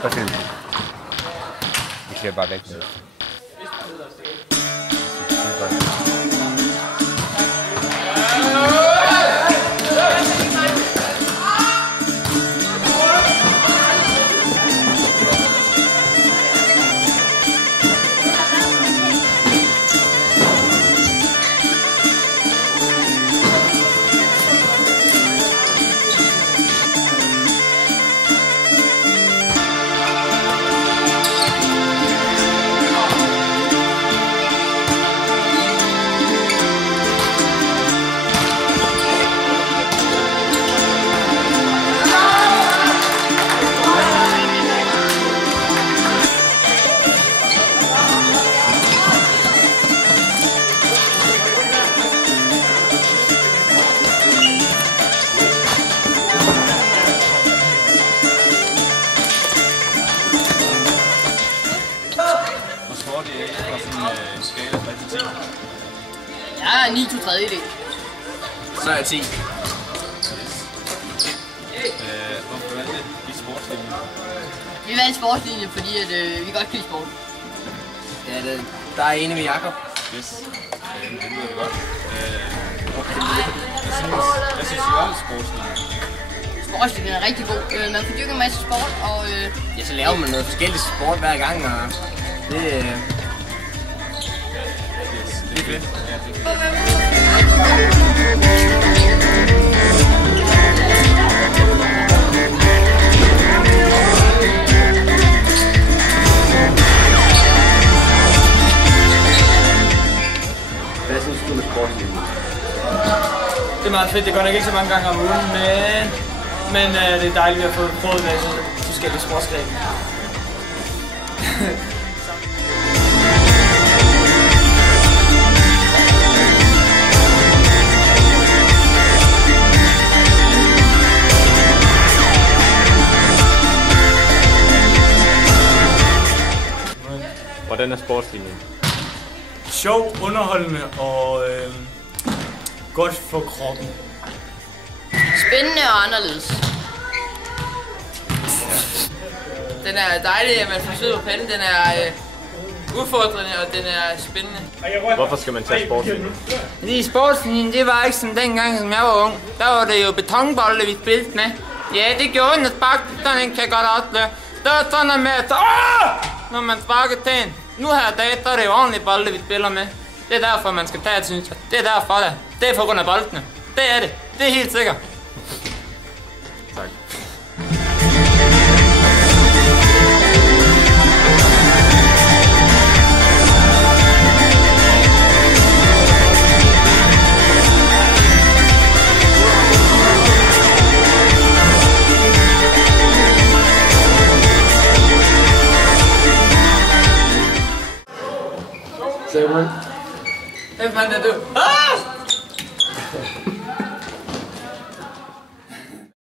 Hvad finder du? Vi klipper bare væk med. Ja, 9/3. Så er jeg 10. Hvorfor valgte I sportslinjen? Vi valgte sportslinjen, fordi at, vi godt kan lide sport. Ja, der er enig med Jakob. Yes. Det lyder det godt. Hvad synes I om sportslinjen? Sportslinjen er rigtig god. Man får dyrket en masse sport, og Ja, så laver man noget forskelligt sport hver gang, og det Det er fedt. Ja, det er fedt. Hvad synes du med sportslinjen? Det er meget fedt. Det går nok ikke så mange gange om ugen, men det er dejligt at få prøvet med forskellige sportsgrene. Hvordan er sportslinjen? Sjov, underholdende og godt for kroppen. spændende og anderledes. Den er dejlig, at man får sved på panden. Den er udfordrende, og den er spændende. Hvorfor skal man tage sportslinjen? Fordi sportslinjen, det var ikke som dengang, som jeg var ung. Der var det jo betonbolde, vi spillede med. Ja, det gjorde ondt at sparke, sådan en kan jeg godt opleve. Der var sådan noget med at når man sparker til en. Nu her dag, der er det jo ordentligt bolde, vi spiller med. Det er derfor, man skal tage det, synes jeg. Det er derfor, det. Det er på grund af boldene. Det er det. Det er helt sikkert. Tak. Hvem fanden er du? Ah!